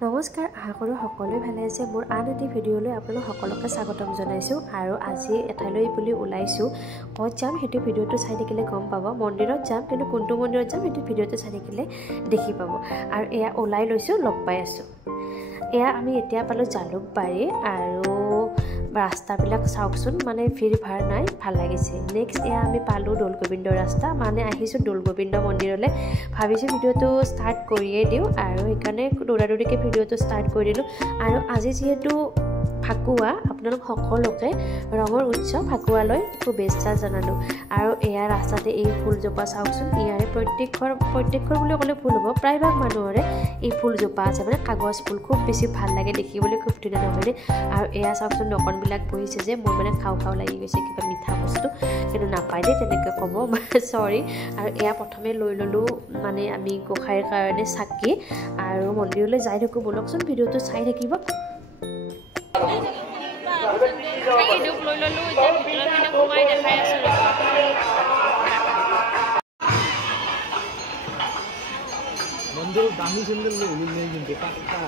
নমস্কাৰ, আশা কৰোঁ সকলোৱে ভালে আছে। মোৰ আন এটি ভিডিঅ'লৈ আপোনালোক সকলোকে স্বাগতম জনাইছোঁ। আৰু আজি এঠাইলৈ বুলি ওলাইছোঁ। ক'ত যাম সেইটো ভিডিঅ'টো চাই থাকিলে গম পাব। মন্দিৰত যাম, কিন্তু কোনটো মন্দিৰত যাম সেইটো ভিডিঅ'টো চাই থাকিলে দেখি পাব। আৰু এয়া ওলাই লৈছোঁ, লগ পাই আছোঁ। এয়া আমি এতিয়া পালোঁ জালুকবাৰী। আৰু ৰাস্তাবিলাক চাওকচোন, মানে ভিৰ ভাৰ নাই, ভাল লাগিছে। নেক্সট এয়া আমি পালোঁ দৌলগোবিন্দ ৰাস্তা, মানে আহিছোঁ দৌলগোবিন্দ মন্দিৰলৈ। ভাবিছোঁ ভিডিঅ'টো ষ্টাৰ্ট কৰিয়ে দিওঁ, আৰু সেইকাৰণে দৌৰাদৌৰিকৈ ভিডিঅ'টো ষ্টাৰ্ট কৰি দিলোঁ। আৰু আজি যিহেতু ফাকুৱা, আপোনালোক সকলোকে ৰঙৰ উৎসৱ ফাকুৱালৈ শুভেচ্ছা জনালোঁ। আৰু এয়া ৰাস্তাতে এই ফুলজোপা চাওকচোন, ইয়াৰে প্ৰত্যেকঘৰ বুলি ক'লে ভুল হ'ব, প্ৰায়ভাগ মানুহৰে এই ফুলজোপা আছে, মানে কাগজ ফুল। খুব বেছি ভাল লাগে দেখিবলৈ, খুব ধুনীয়া নহয়নে? আৰু এয়া চাওকচোন নকনবিলাক বহিছে যে, মোৰ মানে খাওঁ লাগি গৈছে কিবা মিঠা বস্তু, কিন্তু নাপায় দেই তেনেকৈ ক'ব, চৰি। আৰু এয়া প্ৰথমে লৈ ল'লোঁ মানে আমি গোঁসাইৰ কাৰণে চাকি, আৰু মন্দিৰলৈ যাই থাকোঁ ব'লকচোন, ভিডিঅ'টো চাই থাকিব। লৈ ল'লোঁ, এতিয়া ভিতৰত মানে সোমাই দেখাই আছোঁ। মন্দিৰ দামী চেণ্ডেল লৈ কিন্তু পাক্কা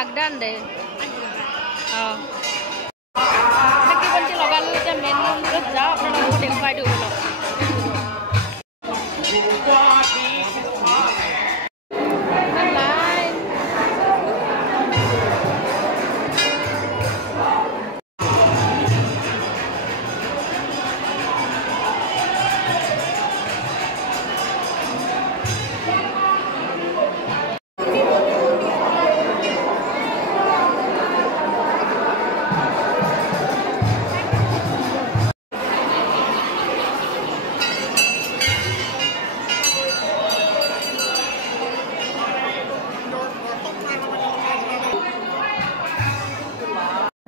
আগদান দে চাকি বন্তি লগালোঁ। এতিয়া মেইন মন্দিৰত যাওঁ, আপোনালোকক দেখুৱাই দিওঁ অলপ।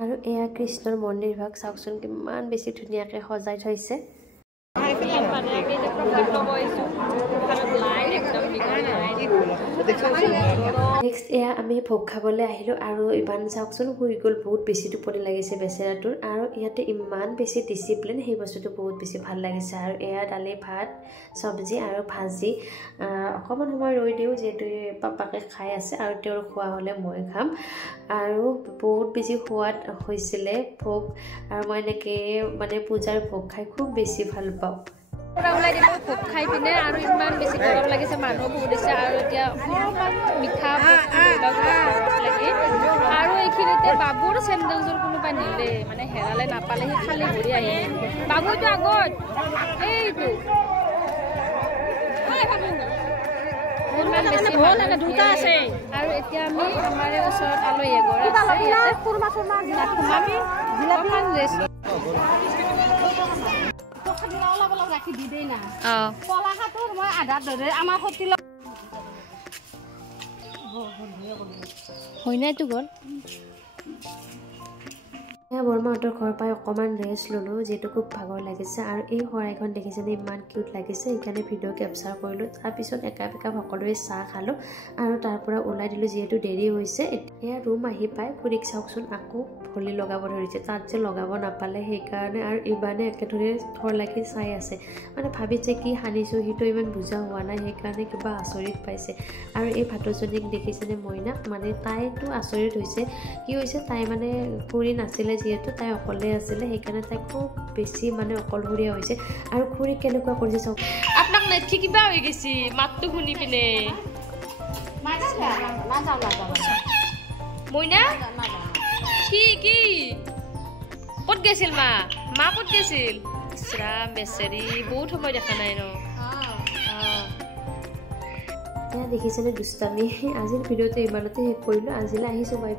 আৰু এয়া কৃষ্ণৰ মন্দিৰ ভাগ চাওকচোন, কিমান বেছি ধুনীয়াকৈ সজাই থৈছে। নেক্সট এয়া আমি ভোগ খাবলৈ আহিলোঁ, আৰু ইমান চাওকচোন শুই গ'ল, বহুত বেছি টোপনি লাগিছে বেচেৰাটোৰ। আৰু ইয়াতে ইমান বেছি ডিচিপ্লিন, সেই বস্তুটো বহুত বেছি ভাল লাগিছে। আৰু এয়া দালি, ভাত, চব্জি আৰু ভাজি। অকণমান সময় ৰৈ দিওঁ, যিহেতু পাপাকে খাই আছে, আৰু তেওঁৰ খোৱা হ'লে মই খাম। আৰু বহুত বেছি সোৱাদ হৈছিলে ভোগ, আৰু মই এনেকৈ মানে পূজাৰ ভোগ খাই খুব বেছি ভাল পাওঁ। ওলাই দিলোঁ ভোগ খাই পিনে, আৰু ইমান বেছি গৰম লাগিছে, মানুহ বহুত দিছে। আৰু এতিয়া অকণমান মিঠা লাগি, আৰু এইখিনিতে বাবুৰ চেণ্ডেলযোৰ কোনোবাই নিলে, মানে হেৰালে, নাপালে, সি খালী ভৰি আহিলে। বাবুটো আগত এইটো দুটা আছে। আৰু এতিয়া আমি আমাৰ ওচৰত আলহী এঘৰ হয় নাইতো গ'ল। বৰমাহঁতৰ ঘৰৰ পৰাই অকণমান ৰেষ্ট ল'লোঁ, যিহেতু খুব ভাগৰ লাগিছে। আৰু এই শৰাইখন দেখিছেনে, ইমান কিউট লাগিছে, সেইকাৰণে ভিডিঅ' কেপচাৰ কৰিলোঁ। তাৰপিছত একাপ সকলোৱে চাহ খালোঁ, আৰু তাৰ পৰা ওলাই দিলোঁ, যিহেতু দেৰি হৈছে। এতিয়া ৰুম আহি পাই খুৰীক চাওকচোন, আকৌ ভলি লগাব ধৰিছে, তাত যে লগাব নাপালে সেইকাৰণে। আৰু ইমানে একেধৰণে থৰ লাগি চাই আছে, মানে ভাবিছে কি সানিছোঁ, সিটো ইমান বুজা হোৱা নাই, সেইকাৰণে কিবা আচৰিত পাইছে। আৰু এই ভাতজনীক দেখিছেনে, মইনাক, মানে তাইতো আচৰিত হৈছে। কি হৈছে, তাই মানে খুৰী নাছিলে, যিহেতু তাই অকলে আছিলে, সেইকাৰণে তাই খুব বেছি মানে অকলশৰীয়া হৈছে। আৰু খুৰী কেনেকুৱা কৰিছে চাওক, আপোনাক নেকি কিবা হৈ গৈছে মাতটো শুনি পিনে। মইনা কি কি ক'ত গৈছিল? মা ক'ত গৈছিল? ইছৰাম বেচেৰি, বহুত সময় দেখা নাই ন। এয়া দেখিছেনে দুষ্টামি। আজিৰ ভিডিঅ'টো ইমানতে শেষ কৰিলোঁ। আজিলৈ আহিছোঁ, বাই।